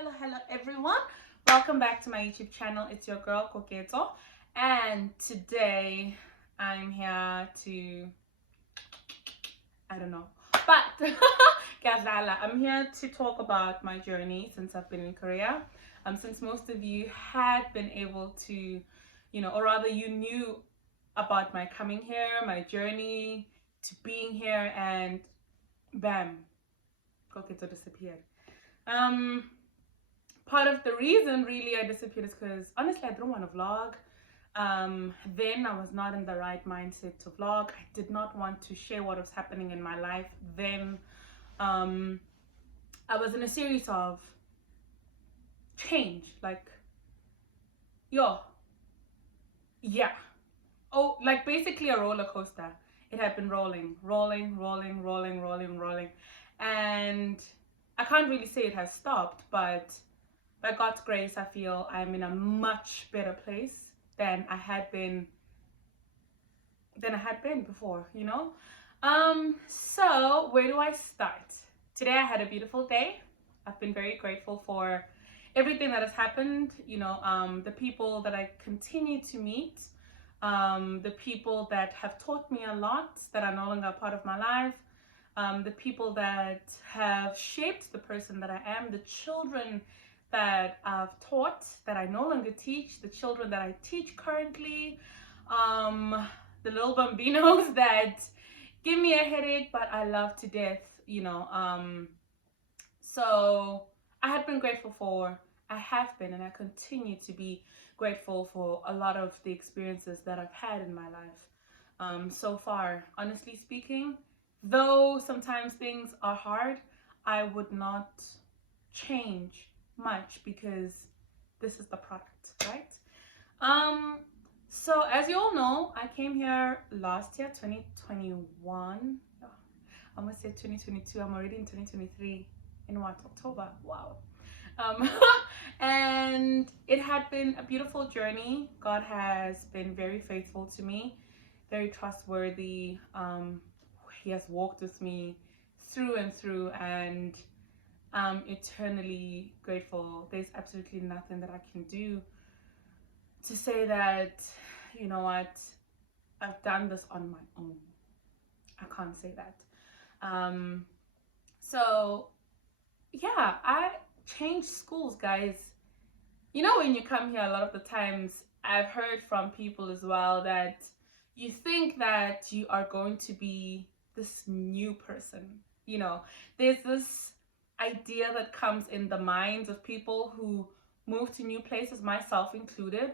Hello, everyone. Welcome back to my YouTube channel. It's your girl, Koketo. And today I'm here to, I don't know, but Gazala, I'm here to talk about my journey since I've been in Korea. Since most of you had been able to, or rather you knew about my coming here, my journey to being here, and bam, Koketo disappeared. Part of the reason really I disappeared is because honestly I didn't want to vlog. Then I was not in the right mindset to vlog. I did not want to share what was happening in my life. Then I was in a series of change, like like basically a roller coaster. It had been rolling, and I can't really say it has stopped, but by God's grace, I feel I'm in a much better place than I had been before. So where do I start? Today I had a beautiful day. I've been very grateful for everything that has happened, the people that I continue to meet, the people that have taught me a lot that are no longer a part of my life, the people that have shaped the person that I am, the children that I've taught that I no longer teach, the children that I teach currently, the little bambinos that give me a headache but I love to death, so I have been grateful for, I have been and I continue to be grateful for a lot of the experiences that I've had in my life so far. Honestly speaking, though sometimes things are hard, I would not change much because this is the product, right? So as you all know, I came here last year, 2021. I almost said 2022. I'm already in 2023. In what, October? Wow. And it had been a beautiful journey. God has been very faithful to me, very trustworthy. He has walked with me through and through, and I'm eternally grateful. There's absolutely nothing that I can do to say that, you know what, I've done this on my own. I can't say that. So yeah, I changed schools, guys. When you come here, a lot of the times I've heard from people as well that you think that you are going to be this new person. There's this idea that comes in the minds of people who move to new places, myself included.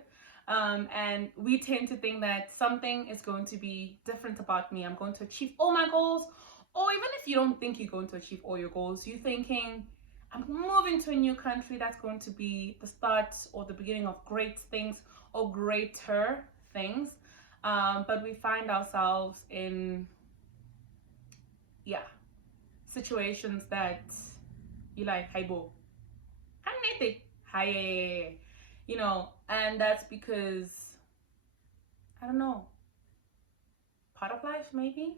And we tend to think that something is going to be different about me. I'm going to achieve all my goals. Or even if you don't think you're going to achieve all your goals, you're thinking, I'm moving to a new country, that's going to be the start or the beginning of great things or greater things. But we find ourselves in, situations that you like, hi bo, hi, and that's because, I don't know, part of life maybe.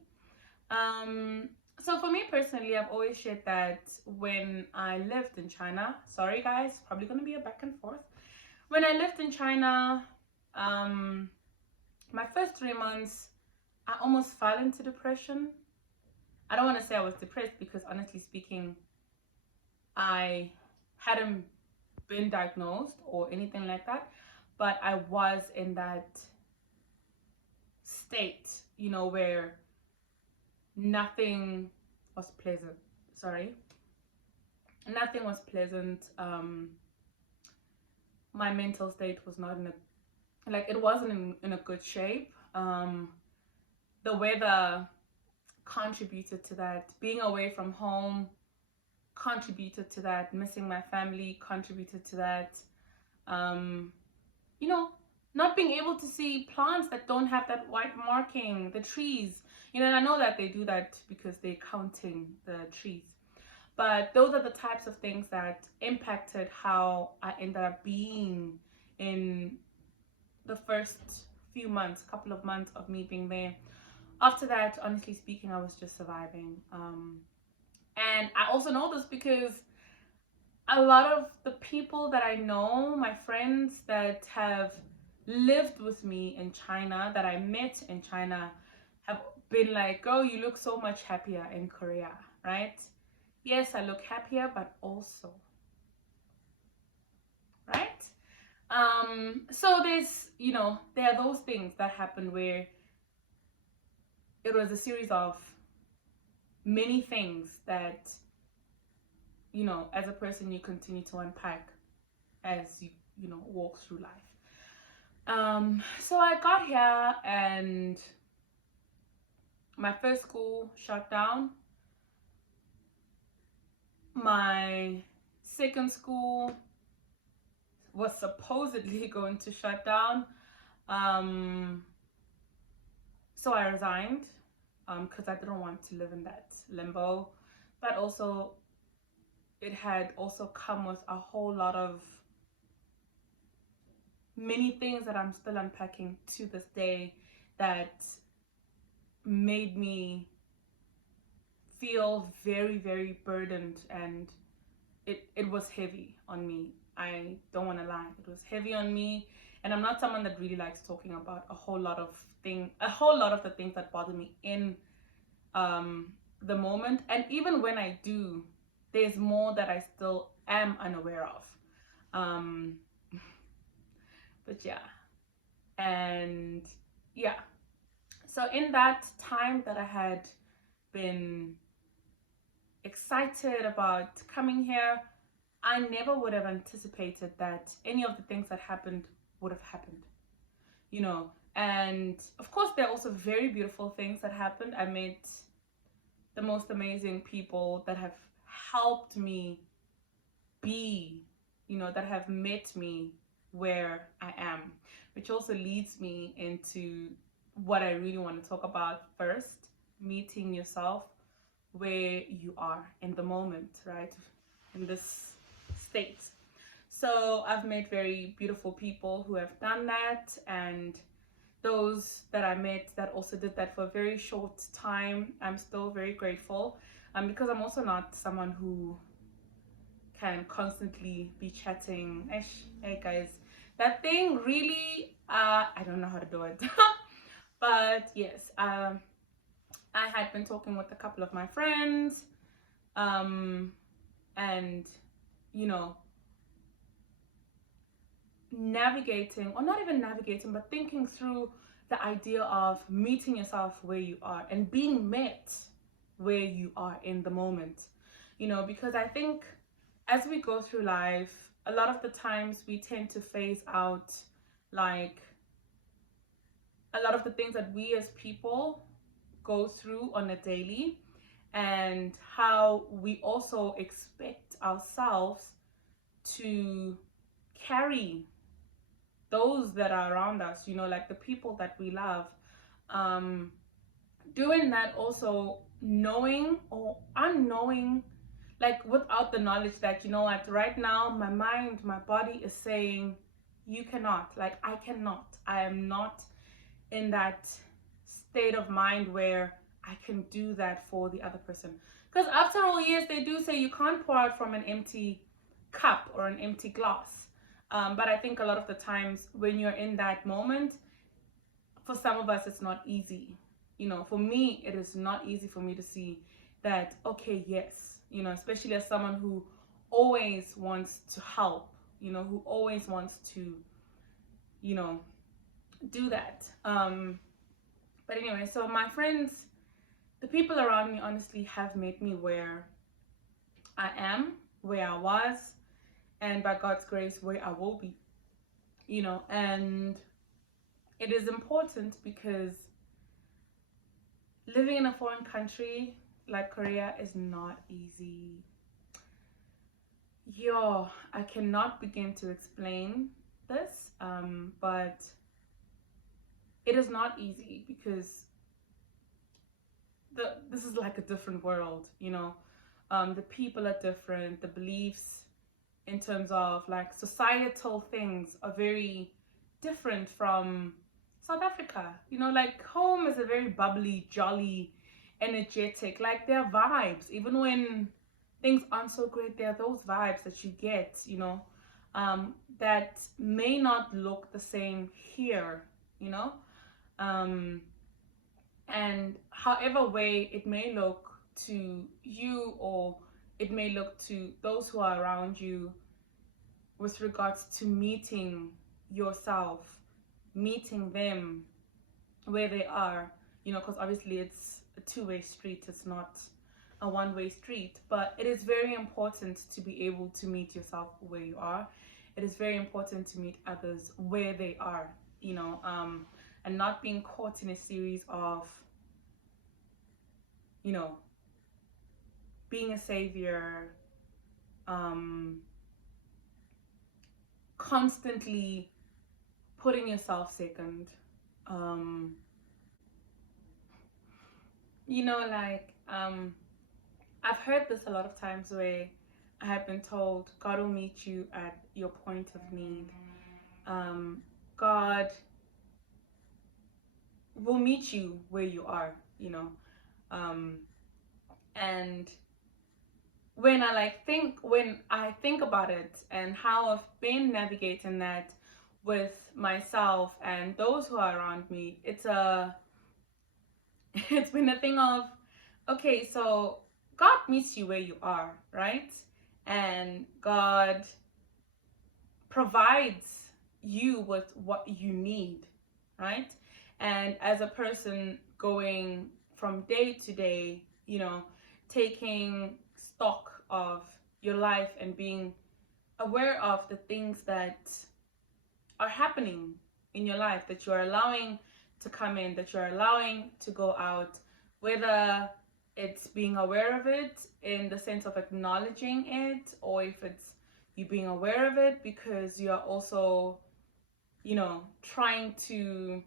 So for me personally, I've always shared that when I lived in China, sorry guys, probably gonna be a back and forth. When I lived in China, my first 3 months, I almost fell into depression. I don't want to say I was depressed because honestly speaking, I hadn't been diagnosed or anything like that, but I was in that state, where nothing was pleasant. Nothing was pleasant. My mental state was not it wasn't in a good shape. The weather contributed to that. Being away from home contributed to that. Missing my family contributed to that. Not being able to see plants that don't have that white marking, the trees. And I know that they do that because they're counting the trees. But those are the types of things that impacted how I ended up being in the first few months, couple of months of me being there. After that, honestly speaking, I was just surviving. And I also know this because a lot of the people that I know, my friends that have lived with me in China, that I met in China, have been like, oh, you look so much happier in Korea, right? Yes, I look happier, but also, right? So there's, there are those things that happen where it was a series of many things that, as a person, you continue to unpack as you walk through life. So I got here and my first school shut down. My second school was supposedly going to shut down. So I resigned because I didn't want to live in that limbo. But also, it had also come with a whole lot of many things that I'm still unpacking to this day that made me feel very, very burdened, and it was heavy on me. I don't want to lie. It was heavy on me, and I'm not someone that really likes talking about a whole lot of the things that bother me in the moment. And even when I do, there's more that I still am unaware of. Um, but yeah, and yeah. So in that time that I had been excited about coming here, I never would have anticipated that any of the things that happened would have happened, And of course, there are also very beautiful things that happened. I met the most amazing people that have helped me be, that have met me where I am, which also leads me into what I really want to talk about first: meeting yourself where you are in the moment, right? In this state. So I've met very beautiful people who have done that, and those that I met that also did that for a very short time, I'm still very grateful. Because I'm also not someone who can constantly be chatting. Hey guys, that thing really, I don't know how to do it. But yes, I had been talking with a couple of my friends, and you know, navigating, or not even navigating, but thinking through the idea of meeting yourself where you are and being met where you are in the moment. Because I think as we go through life, a lot of the times we tend to phase out like a lot of the things that we as people go through on a daily, and how we also expect ourselves to carry those that are around us, like the people that we love. um Doing that, also knowing or unknowing, like without the knowledge that, what, right now my mind, my body is saying you cannot, like I am not in that state of mind where I can do that for the other person. Because after all, yes, they do say you can't pour out from an empty cup or an empty glass. But I think a lot of the times when you're in that moment, for some of us, it's not easy. For me, it is not easy for me to see that, okay, yes, especially as someone who always wants to help, who always wants to, do that. But anyway, so my friends, the people around me, honestly have made me where I am, where I was, and by God's grace, where I will be, and it is important because living in a foreign country like Korea is not easy. I cannot begin to explain this, but it is not easy because this is like a different world, the people are different, the beliefs in terms of like societal things are very different from South Africa. Like home is a very bubbly, jolly, energetic, like there are vibes even when things aren't so great, there are those vibes that you get, that may not look the same here, you know. Um, and however way it may look to you, or it may look to those who are around you, with regards to meeting yourself, meeting them where they are, because obviously it's a two-way street, it's not a one-way street, but it is very important to be able to meet yourself where you are. It is very important to meet others where they are, and not being caught in a series of, being a savior, constantly putting yourself second. I've heard this a lot of times where I have been told God will meet you at your point of need. God will meet you where you are, and when I think about it and how I've been navigating that with myself and those who are around me, it's been a thing of, okay, so God meets you where you are, right? And God provides you with what you need, right? And as a person going from day to day, taking stock of your life and being aware of the things that are happening in your life, that you're allowing to come in, that you're allowing to go out, whether it's being aware of it in the sense of acknowledging it, or if it's you being aware of it because you're also, trying to,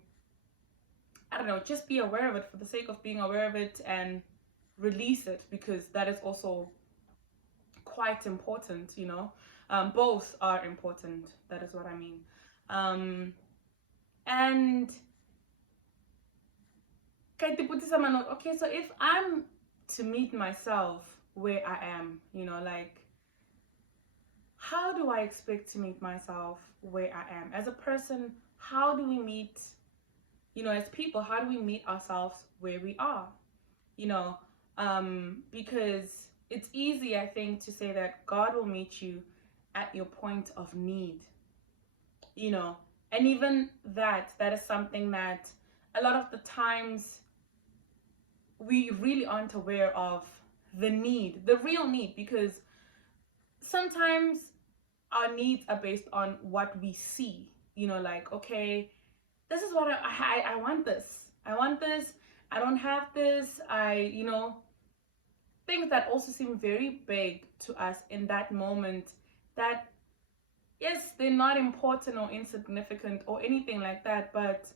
I don't know, just be aware of it for the sake of being aware of it and release it, because that is also quite important, both are important, that is what I mean. And okay, so if I'm to meet myself where I am, how do I expect to meet myself where I am? As a person, how do we meet, as people, how do we meet ourselves where we are? Because it's easy, I think, to say that God will meet you at your point of need, and even that is something that a lot of the times we really aren't aware of, the real need, because sometimes our needs are based on what we see, okay, this is what I want this. I want this. I don't have this. Things that also seem very big to us in that moment, that, yes, they're not important or insignificant or anything like that, but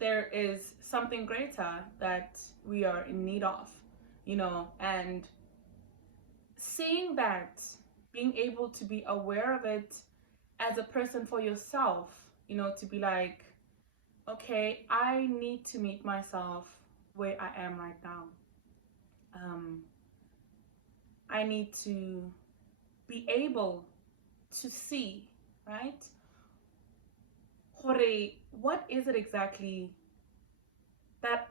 there is something greater that we are in need of, and seeing that, being able to be aware of it as a person for yourself, to be like, okay, I need to meet myself where I am right now. I need to be able to see, right? What is it exactly that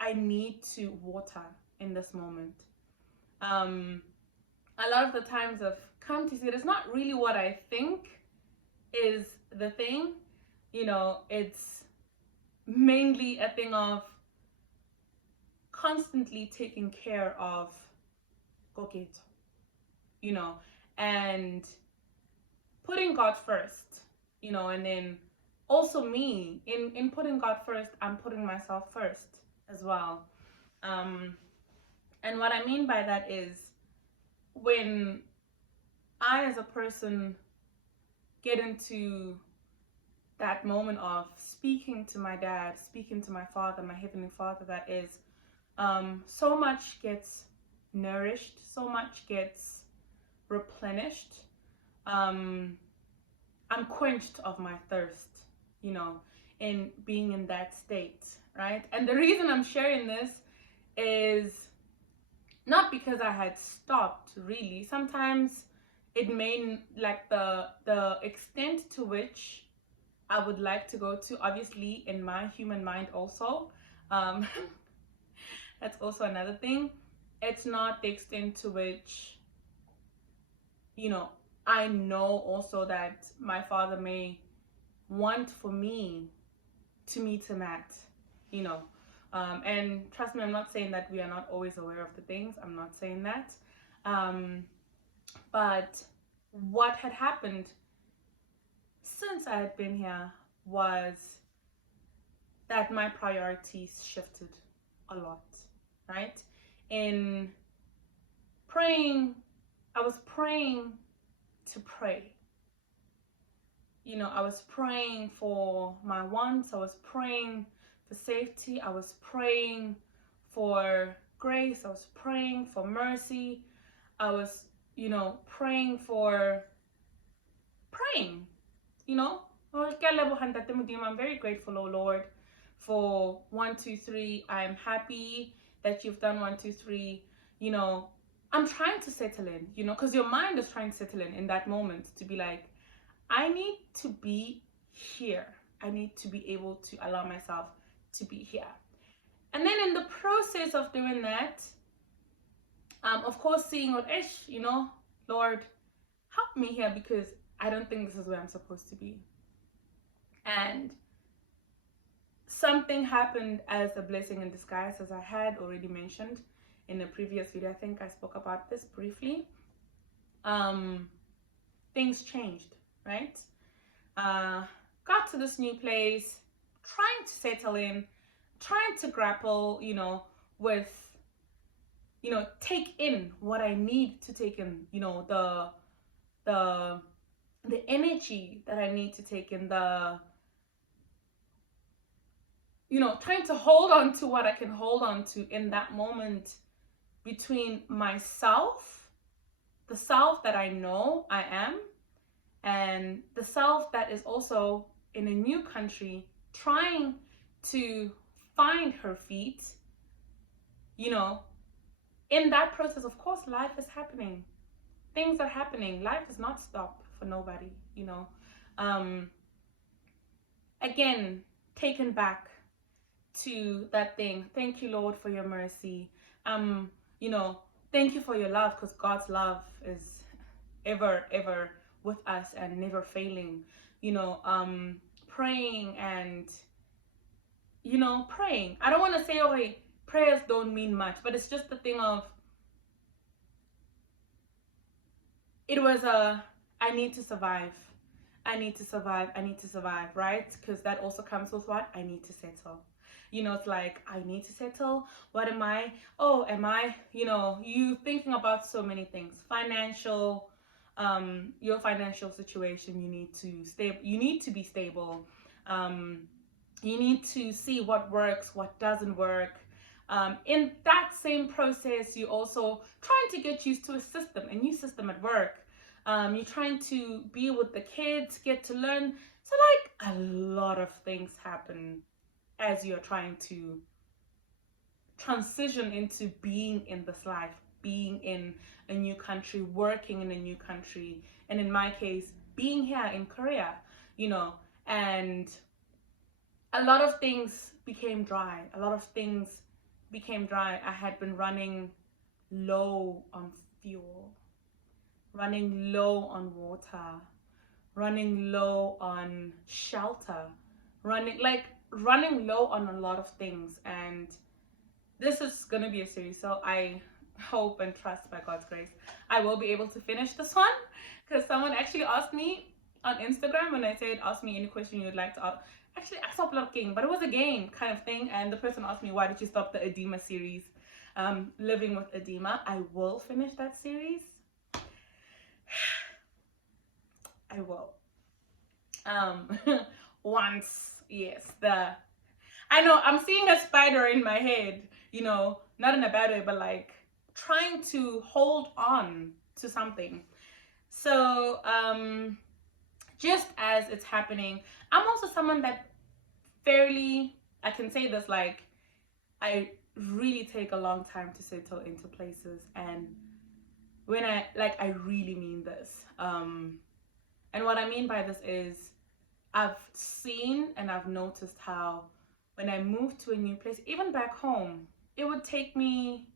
I need to water in this moment? A lot of the times I've come to see it, it's not really what I think is the thing. It's mainly a thing of constantly taking care of Goketo, and putting God first, and then also me, in putting God first, I'm putting myself first as well. And what I mean by that is, when I as a person get into that moment of speaking to my dad, speaking to my father, my heavenly father, that is, so much gets nourished, so much gets replenished. I'm quenched of my thirst, in being in that state, right? And the reason I'm sharing this is Not because I had stopped, really. Sometimes it may, like, the extent to which I would like to go to, obviously in my human mind also, um that's also another thing. It's not the extent to which, you know, I know also that my father may want for me to meet him at, you know. And trust me, I'm not saying that we are not always aware of the things. I'm not saying that. Um, but what had happened since I had been here was that my priorities shifted a lot, right? In praying, I was praying to pray. You know, I was praying for my wants, I was praying for safety, I was praying for grace, I was praying for mercy, I was, you know, praying for praying, you know. I'm very grateful, oh Lord, for 1, 2, 3. I'm happy that you've done 1, 2, 3. You know, I'm trying to settle in, you know, because your mind is trying to settle in that moment to be like, I need to be here. I need to be able to allow myself to be here. And then in the process of doing that, of course, seeing what you know, Lord, help me here because I don't think this is where I'm supposed to be. And something happened as a blessing in disguise, as I had already mentioned in a previous video. I think I spoke about this briefly. Things changed, right? Got to this new place, trying to settle in, trying to grapple, you know, with, you know, take in what I need to take in, you know, the energy that I need to take in, the, you know, trying to hold on to what I can hold on to in that moment between myself, the self that I know I am, and the self that is also in a new country trying to find her feet. You know, in that process, of course, life is happening, things are happening, life does not stop for nobody, you know. Again, taken back to that thing, thank you, Lord, for your mercy. You know, thank you for your love, because God's love is ever with us and never failing. You know, praying and, you know, praying. I don't want to say, oh, hey, prayers don't mean much, but it's just the thing of, it was a, I need to survive. I need to survive. I need to survive, right? Because that also comes with what? I need to settle. You know, it's like, I need to settle. What am I? Oh, am I, you know, you thinking about so many things. Financial, your financial situation, you need to stay, you need to be stable. You need to see what works, what doesn't work. In that same process, you also trying to get used to a system, a new system at work. You're trying to be with the kids, get to learn. So like a lot of things happen as you're trying to transition into being in this life, being in a new country, working in a new country, and in my case, being here in Korea, you know. And a lot of things became dry. A lot of things became dry. I had been running low on fuel, running low on water, running low on shelter, running low on a lot of things. And this is gonna be a series, so I hope and trust by God's grace I will be able to finish this one, because someone actually asked me on Instagram when I said ask me any question you would like to ask. Actually, I stopped looking, but it was a game kind of thing, and the person asked me, why did you stop the edema series, living with edema. I will finish that series. I will. Once, yes, I know I'm seeing a spider in my head, you know, not in a bad way, but like trying to hold on to something. So, just as it's happening, I'm also someone that fairly, I can say this, like, I really take a long time to settle into places. And when I really mean this. And what I mean by this is I've seen and I've noticed how when I move to a new place, even back home, it would take me,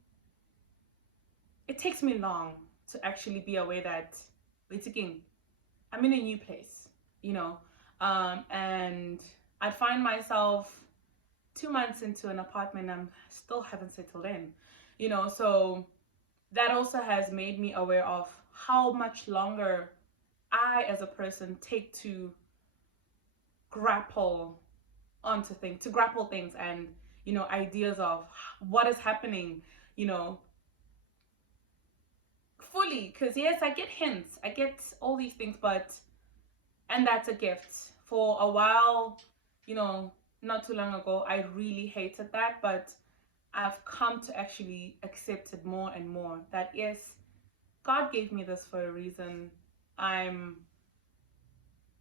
it takes me long to actually be aware that it's again, I'm in a new place, you know, and I'd find myself 2 months into an apartment, I'm still haven't settled in, you know, so that also has made me aware of how much longer I as a person take to grapple onto things, to grapple things and, you know, ideas of what is happening, you know, fully. Because yes, I get hints, I get all these things, but, and that's a gift. For a while, you know, not too long ago, I really hated that, but I've come to actually accept it more and more that yes, God gave me this for a reason. I'm,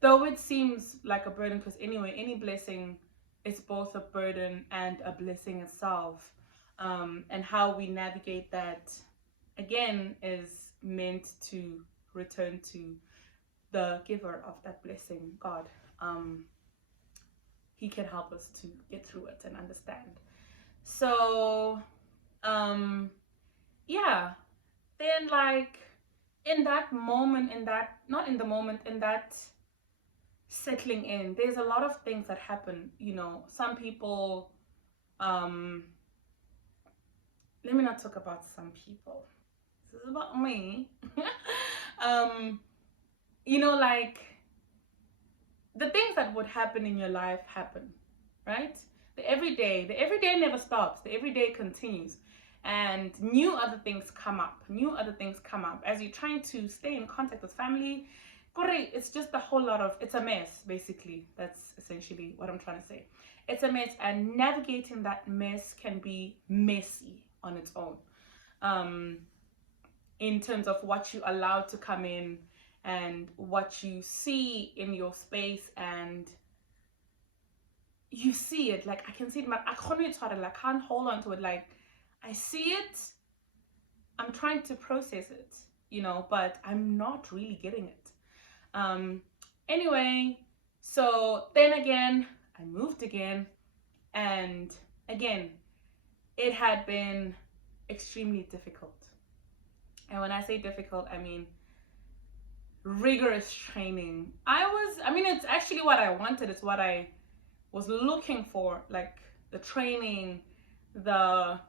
though it seems like a burden, because anyway, any blessing is both a burden and a blessing itself. And how we navigate that, again, is meant to return to the giver of that blessing, God. He can help us to get through it and understand. So, yeah, then like in that moment, in that, not in the moment, in that settling in, there's a lot of things that happen, you know. Some people, let me not talk about some people, this is about me. um you know, like the things that would happen in your life happen, right? The everyday never stops, the everyday continues, and new other things come up, as you're trying to stay in contact with family. Great, it's just a whole lot of, it's a mess, basically. That's essentially what I'm trying to say. It's a mess, and navigating that mess can be messy on its own, in terms of what you allow to come in and what you see in your space. And you see it, like I can see it, I can't hold on to it, like I see it, I'm trying to process it, you know, but I'm not really getting it. Anyway, so then again, I moved again, and again, it had been extremely difficult. And when I say difficult, I mean rigorous training. I mean, it's actually what I wanted, it's what I was looking for, like the training, the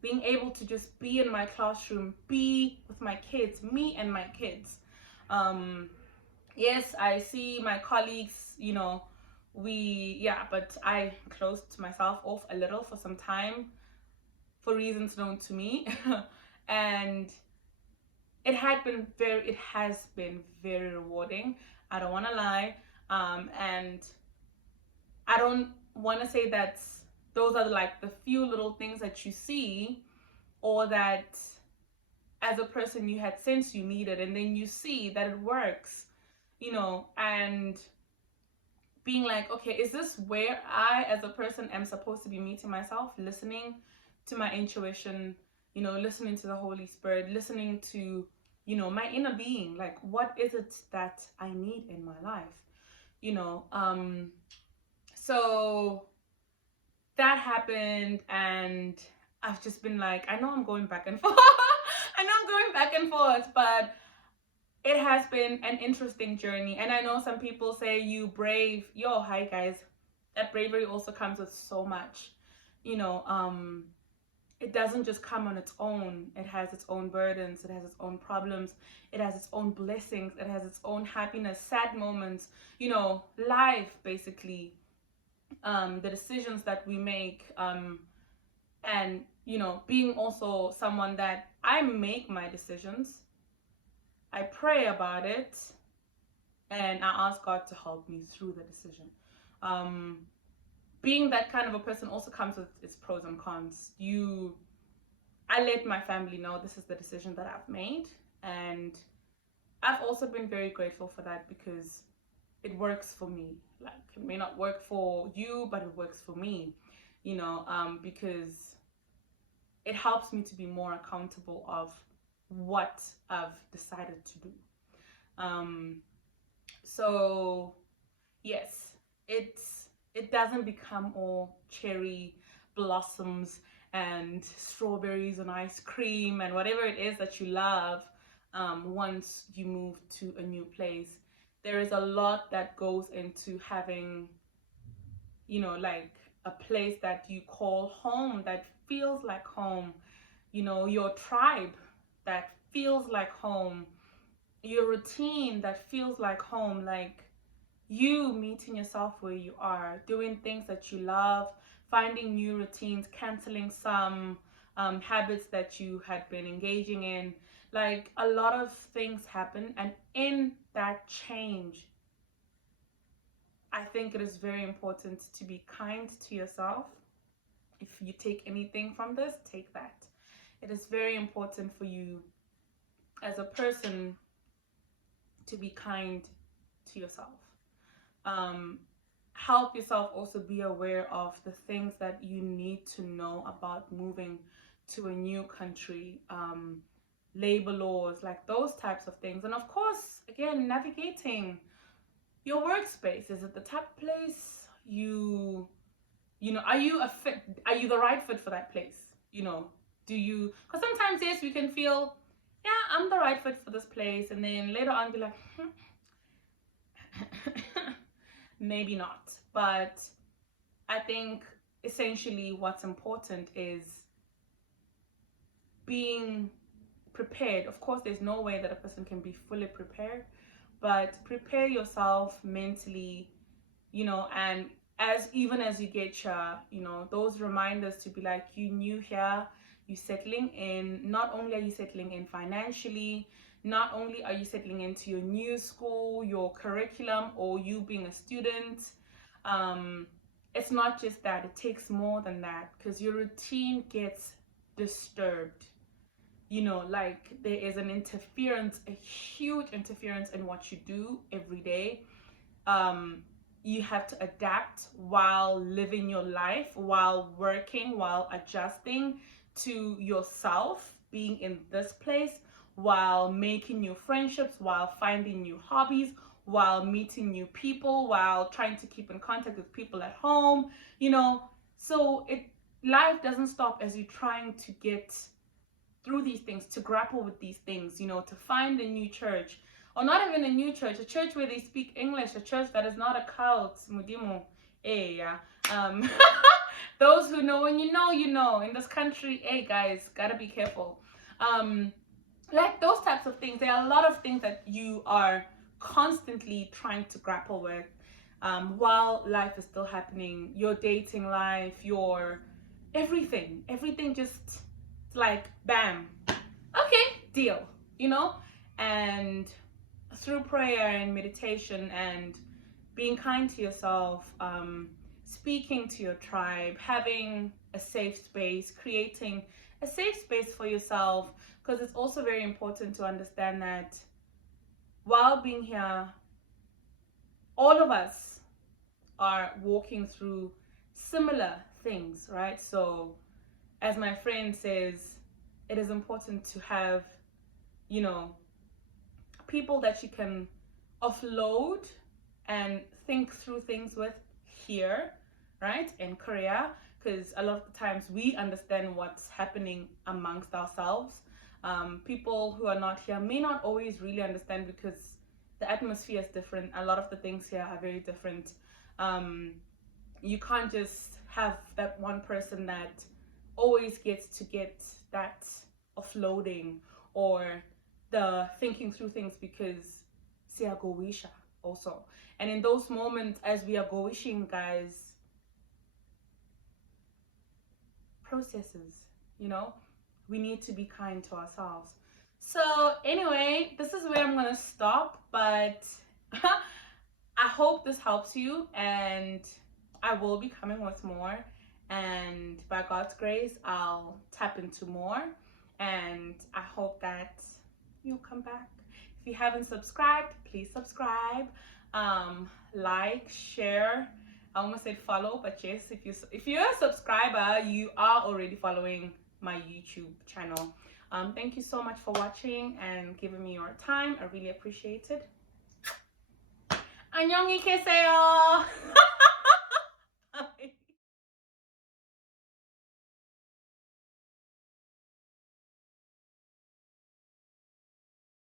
being able to just be in my classroom, be with my kids, me and my kids. Yes, I see my colleagues, you know, but I closed myself off a little for some time for reasons known to me. And it has been very rewarding. I don't want to lie. And I don't want to say that those are like the few little things that you see, or that as a person you had sensed you needed, and then you see that it works, you know, and being like, okay, is this where I as a person am supposed to be meeting myself, listening to my intuition, you know, listening to the Holy Spirit, listening to, you know, my inner being, like what is it that I need in my life, you know. So that happened, and I've just been like, I know I'm going back and forth. I know I'm going back and forth, but it has been an interesting journey. And I know some people say you brave. Yo, hi guys. That bravery also comes with so much. You know, it doesn't just come on its own. It has its own burdens, it has its own problems, it has its own blessings, it has its own happiness, sad moments, you know, life basically. The decisions that we make, and you know, being also someone that I make my decisions, I pray about it, and I ask God to help me through the decision. Being that kind of a person also comes with its pros and cons. I let my family know this is the decision that I've made, and I've also been very grateful for that, because it works for me. Like, it may not work for you, but it works for me, you know, because it helps me to be more accountable of what I've decided to do. Um, so yes, it doesn't become all cherry blossoms and strawberries and ice cream and whatever it is that you love once you move to a new place. There is a lot that goes into having, like a place that you call home, that feels like home, your tribe that feels like home, your routine that feels like home, like you meeting yourself where you are, doing things that you love, finding new routines, canceling some habits that you had been engaging in. Like a lot of things happen, and in that change, I think it is very important to be kind to yourself. If you take anything from this, take that. It is very important for you as a person to be kind to yourself. Um, Help yourself also be aware of the things that you need to know about moving to a new country, labor laws, like those types of things. And of course, again, navigating your workspace. Is it the type of place are you a fit, are you the right fit for that place? Do you, because sometimes, yes, we can feel, yeah, I'm the right fit for this place, and then later on be like, maybe not. But I think essentially what's important is being prepared. Of course, there's no way that a person can be fully prepared, but prepare yourself mentally, and as you get your, those reminders to be like, you new here, you settling in. Not only are you settling in financially, not only are you settling into your new school, your curriculum, or you being a student. It's not just that, it takes more than that, because your routine gets disturbed. Like there is an interference, a huge interference in what you do every day. You have to adapt while living your life, while working, while adjusting to yourself being in this place, while making new friendships, while finding new hobbies, while meeting new people, while trying to keep in contact with people at home. So life doesn't stop as you're trying to get through these things, to grapple with these things, to find a new church, or not even a new church, a church where they speak English, a church that is not a cult, mudimo, yeah. Those who know, and in this country, hey guys, gotta be careful. Like those types of things. There are a lot of things that you are constantly trying to grapple with while life is still happening. Your dating life, your everything just like bam, okay, deal, and through prayer and meditation and being kind to yourself, speaking to your tribe, having a safe space, creating a safe space for yourself, because it's also very important to understand that while being here, all of us are walking through similar things, right? So as my friend says, it is important to have, people that you can offload and think through things with here, right, in Korea, because a lot of the times we understand what's happening amongst ourselves. People who are not here may not always really understand, because the atmosphere is different. A lot of the things here are very different. You can't just have that one person that always gets to get that offloading or the thinking through things, because siya go wisha also. And in those moments, as we are go wishing, guys, processes, we need to be kind to ourselves. So anyway, this is where I'm gonna stop, but I hope this helps you, and I will be coming with more, and by God's grace I'll tap into more, and I hope that you'll come back. If you haven't subscribed, please subscribe, like, share. I almost said follow, but yes, if you're a subscriber, you are already following my YouTube channel. Thank you so much for watching and giving me your time. I really appreciate it. 안녕히 계세요.